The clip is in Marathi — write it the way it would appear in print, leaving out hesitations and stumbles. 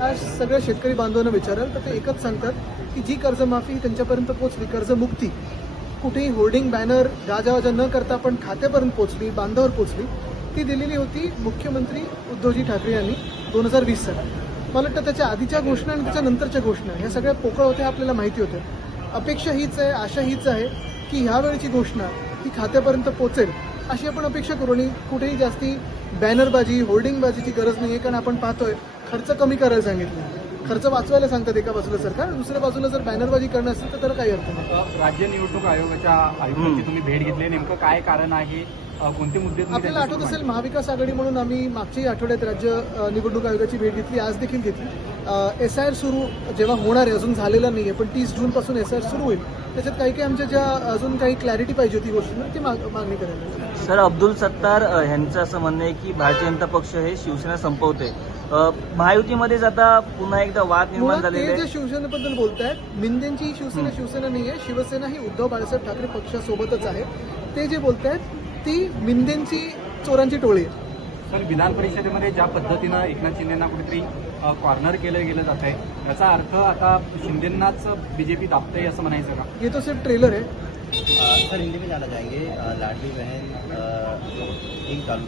आज सगळ्या शेतकरी बांधवांना विचाराल तर ते एकच सांगतात की जी कर्जमाफी त्यांच्यापर्यंत पोहोचली, कर्जमुक्ती कुठेही होर्डिंग बॅनर गाजावाजा न करता पण खात्यापर्यंत पोहोचली, बांधावर पोहोचली, ती दिलेली होती मुख्यमंत्री उद्धवजी ठाकरे यांनी 2020 साली. मला वाटतं त्याच्या आधीच्या घोषणा आणि त्याच्या नंतरच्या घोषणा ह्या सगळ्या पोकळ होत्या, आपल्याला माहिती होत्या. अपेक्षा हीच आहे, आशा हीच आहे की ह्यावेळची घोषणा ही खात्यापर्यंत पोहोचेल अशी आपण अपेक्षा करू. आणि कुठेही जास्ती बॅनरबाजी होर्डिंगबाजीची गरज नाही आहे, कारण आपण पाहतोय खर्च कमी करायला सांगितलं, खर्च वाचवायला सांगतात एका बाजूला सरकार, दुसऱ्या बाजूला जर बॅनरबाजी करणं असेल तर त्याला काही अर्थ नाही. राज्य निवडणूक आयोगाच्या आयुक्तांची तुम्ही भेट घेतली, नेमकं काय कारण आहे, कोणते मुद्दे आपल्याला आठवत असेल महाविकास आघाडी म्हणून आम्ही मागच्याही आठवड्यात राज्य निवडणूक आयोगाची भेट घेतली, आज देखील घेतली. SIR सुरू जेव्हा होणार आहे, अजून झालेलं नाही आहे, पण 30 जूनपासून SIR सुरू होईल. त्याच्यात काही आमच्या ज्या अजून काही क्लॅरिटी पाहिजे होती गोष्टींना ती मागणी करायला. सर, अब्दुल सत्तार यांचं असं म्हणणं आहे की भारतीय जनता पक्ष हे शिवसेना संपवते. महायुतीमध्ये आता पुन्हा एकदा वाद निर्माण झालेले. ते जे शिवसेनेबद्दल बोलतायत, मिंदेंची शिवसेना शिवसेना नाही आहे, शिवसेना ही उद्धव बाळासाहेब ठाकरे पक्षासोबतच आहे. ते जे बोलतायत ती मिंदेंची चोरांची टोळी आहे. पण विधान परिषदेमध्ये ज्या पद्धतीनं एकनाथ शिंदेना कुठेतरी कॉर्नर केलं गेलं जात आहे, याचा अर्थ आता शिंदेनाच बीजेपी दाबते असं म्हणायचं का? ये तो सिर्फ ट्रेलर है. सर, हिंदी में जाना चाहेंगे, लाडली बहन स्कीम चालू